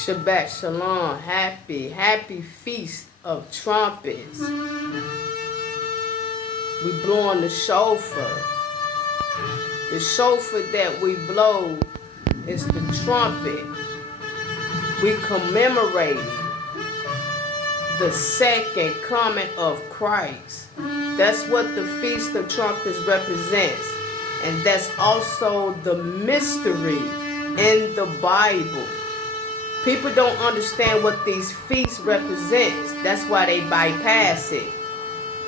Shabbat Shalom. Happy Feast of Trumpets. We blowing the shofar. The shofar that we blow is the trumpet. We commemorate the second coming of Christ. That's what the Feast of Trumpets represents. And that's also the mystery in the Bible. People don't understand what these feasts represents. That's why they bypass it.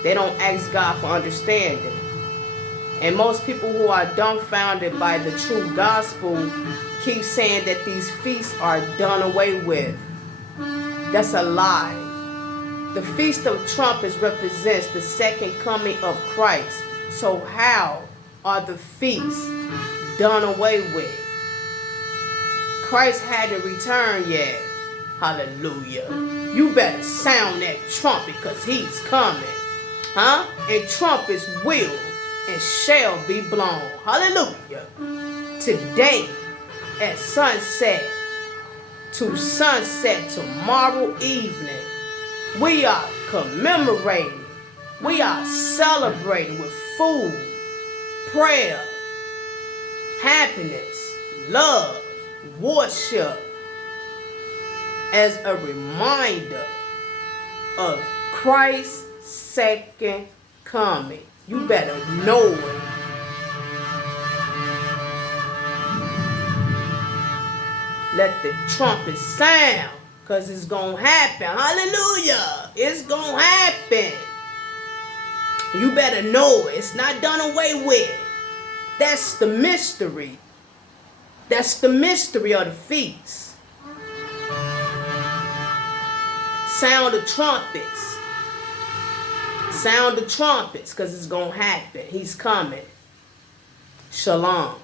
They don't ask God for understanding. And most people who are dumbfounded by the true gospel keep saying that these feasts are done away with. That's a lie. The Feast of Trumpets represents the second coming of Christ. So how are the feasts done away with? Christ hadn't returned yet. Hallelujah. You better sound that trumpet because he's coming. Huh? And trumpets will and shall be blown. Hallelujah. Today at sunset to sunset tomorrow evening, we are commemorating. We are celebrating with food, prayer, happiness, love, worship as a reminder of Christ's second coming. You better know it. Let the trumpet sound, because it's going to happen. Hallelujah. It's going to happen. You better know it. It's not done away with. That's the mystery. That's the mystery of the feast. Sound the trumpets. Sound the trumpets, because it's going to happen. He's coming. Shalom.